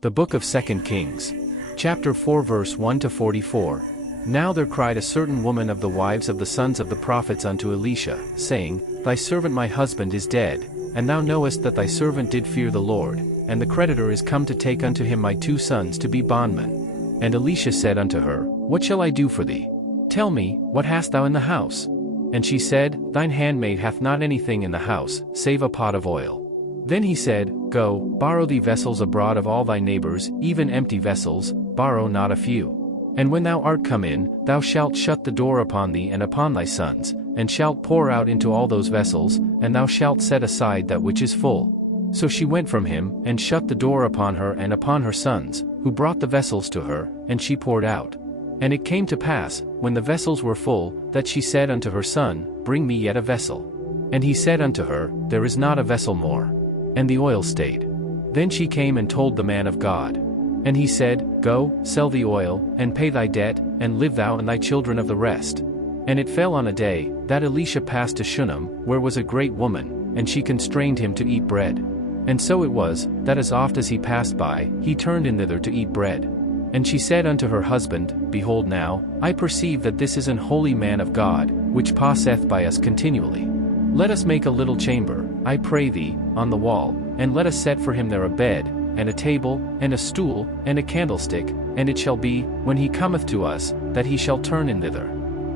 The book of 2 Kings. Chapter 4 verse 1 to 44. Now there cried a certain woman of the wives of the sons of the prophets unto Elisha, saying, Thy servant my husband is dead, and thou knowest that thy servant did fear the Lord, and the creditor is come to take unto him my 2 sons to be bondmen. And Elisha said unto her, What shall I do for thee? Tell me, what hast thou in the house? And she said, Thine handmaid hath not anything in the house, save a pot of oil. Then he said, Go, borrow thee vessels abroad of all thy neighbors, even empty vessels, borrow not a few. And when thou art come in, thou shalt shut the door upon thee and upon thy sons, and shalt pour out into all those vessels, and thou shalt set aside that which is full. So she went from him, and shut the door upon her and upon her sons, who brought the vessels to her, and she poured out. And it came to pass, when the vessels were full, that she said unto her son, Bring me yet a vessel. And he said unto her, There is not a vessel more. And the oil stayed. Then she came and told the man of God. And he said, Go, sell the oil, and pay thy debt, and live thou and thy children of the rest. And it fell on a day, that Elisha passed to Shunem, where was a great woman, and she constrained him to eat bread. And so it was, that as oft as he passed by, he turned in thither to eat bread. And she said unto her husband, Behold now, I perceive that this is an holy man of God, which passeth by us continually. Let us make a little chamber, I pray thee, on the wall, and let us set for him there a bed, and a table, and a stool, and a candlestick, and it shall be, when he cometh to us, that he shall turn in thither.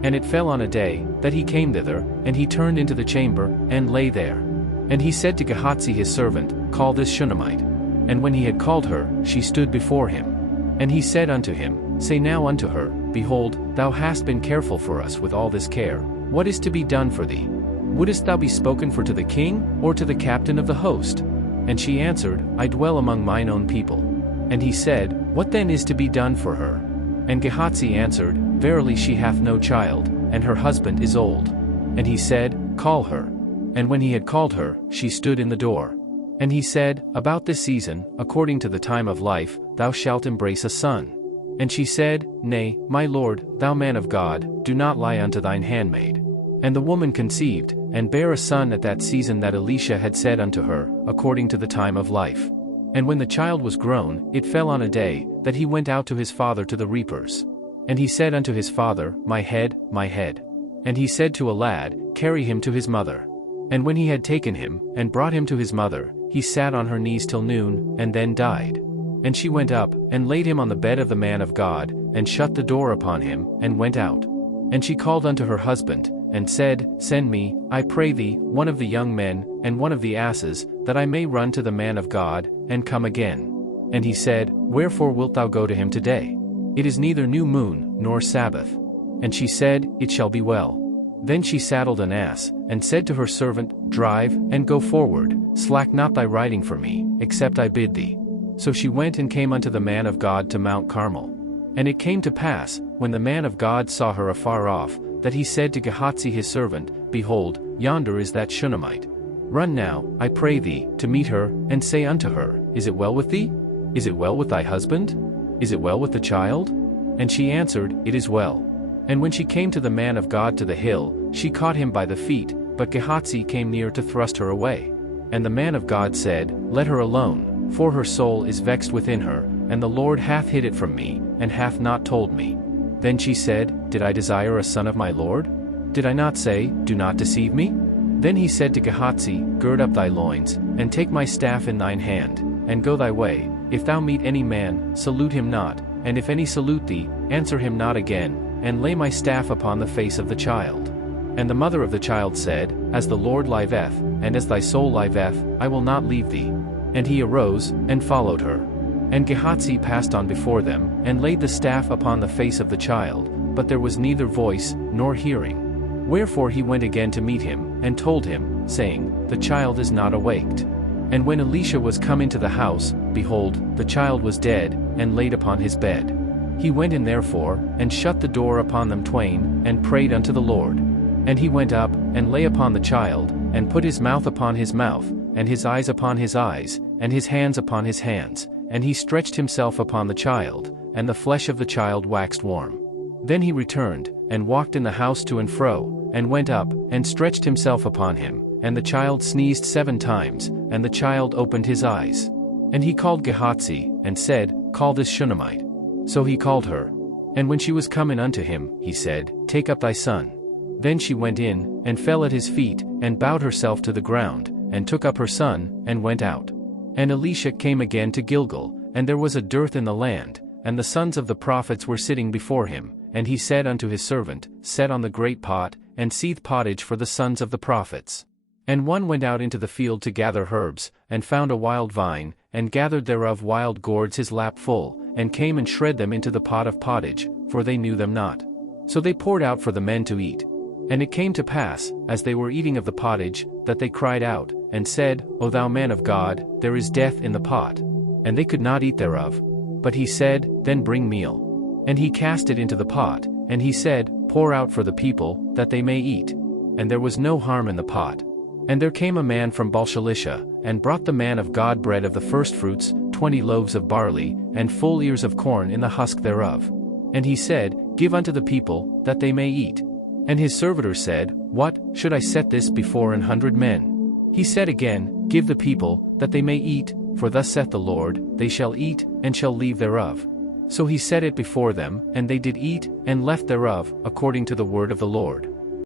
And it fell on a day, that he came thither, and he turned into the chamber, and lay there. And he said to Gehazi his servant, Call this Shunammite. And when he had called her, she stood before him. And he said unto him, Say now unto her, Behold, thou hast been careful for us with all this care, what is to be done for thee? Wouldest thou be spoken for to the king, or to the captain of the host? And she answered, I dwell among mine own people. And he said, What then is to be done for her? And Gehazi answered, Verily she hath no child, and her husband is old. And he said, Call her. And when he had called her, she stood in the door. And he said, About this season, according to the time of life, thou shalt embrace a son. And she said, Nay, my lord, thou man of God, do not lie unto thine handmaid. And the woman conceived, and bare a son at that season that Elisha had said unto her, according to the time of life. And when the child was grown, it fell on a day, that he went out to his father to the reapers. And he said unto his father, My head, my head. And he said to a lad, Carry him to his mother. And when he had taken him, and brought him to his mother, he sat on her knees till noon, and then died. And she went up, and laid him on the bed of the man of God, and shut the door upon him, and went out. And she called unto her husband, and said, Send me, I pray thee, one of the young men, and one of the asses, that I may run to the man of God, and come again. And he said, Wherefore wilt thou go to him today? It is neither new moon, nor Sabbath. And she said, It shall be well. Then she saddled an ass, and said to her servant, Drive, and go forward, slack not thy riding for me, except I bid thee. So she went and came unto the man of God to Mount Carmel. And it came to pass, when the man of God saw her afar off, that he said to Gehazi his servant, Behold, yonder is that Shunammite. Run now, I pray thee, to meet her, and say unto her, Is it well with thee? Is it well with thy husband? Is it well with the child? And she answered, It is well. And when she came to the man of God to the hill, she caught him by the feet, but Gehazi came near to thrust her away. And the man of God said, Let her alone, for her soul is vexed within her, and the Lord hath hid it from me, and hath not told me. Then she said, Did I desire a son of my Lord? Did I not say, Do not deceive me? Then he said to Gehazi, Gird up thy loins, and take my staff in thine hand, and go thy way. If thou meet any man, salute him not, and if any salute thee, answer him not again, and lay my staff upon the face of the child. And the mother of the child said, As the Lord liveth, and as thy soul liveth, I will not leave thee. And he arose, and followed her. And Gehazi passed on before them, and laid the staff upon the face of the child, but there was neither voice, nor hearing. Wherefore he went again to meet him, and told him, saying, The child is not awaked. And when Elisha was come into the house, behold, the child was dead, and laid upon his bed. He went in therefore, and shut the door upon them twain, and prayed unto the Lord. And he went up, and lay upon the child, and put his mouth upon his mouth, and his eyes upon his eyes, and his hands upon his hands. And he stretched himself upon the child, and the flesh of the child waxed warm. Then he returned, and walked in the house to and fro, and went up, and stretched himself upon him, and the child sneezed 7 times, and the child opened his eyes. And he called Gehazi, and said, Call this Shunammite. So he called her. And when she was come in unto him, he said, Take up thy son. Then she went in, and fell at his feet, and bowed herself to the ground, and took up her son, and went out. And Elisha came again to Gilgal, and there was a dearth in the land, and the sons of the prophets were sitting before him, and he said unto his servant, Set on the great pot, and seethe pottage for the sons of the prophets. And one went out into the field to gather herbs, and found a wild vine, and gathered thereof wild gourds his lap full, and came and shred them into the pot of pottage, for they knew them not. So they poured out for the men to eat. And it came to pass, as they were eating of the pottage, that they cried out, and said, O thou man of God, there is death in the pot. And they could not eat thereof. But he said, Then bring meal. And he cast it into the pot, and he said, Pour out for the people, that they may eat. And there was no harm in the pot. And there came a man from Baalshalisha, and brought the man of God bread of the firstfruits, 20 loaves of barley, and full ears of corn in the husk thereof. And he said, Give unto the people, that they may eat. And his servitors said, What, should I set this before 100 men? He said again, Give the people, that they may eat, for thus saith the Lord, They shall eat, and shall leave thereof. So he set it before them, and they did eat, and left thereof, according to the word of the Lord.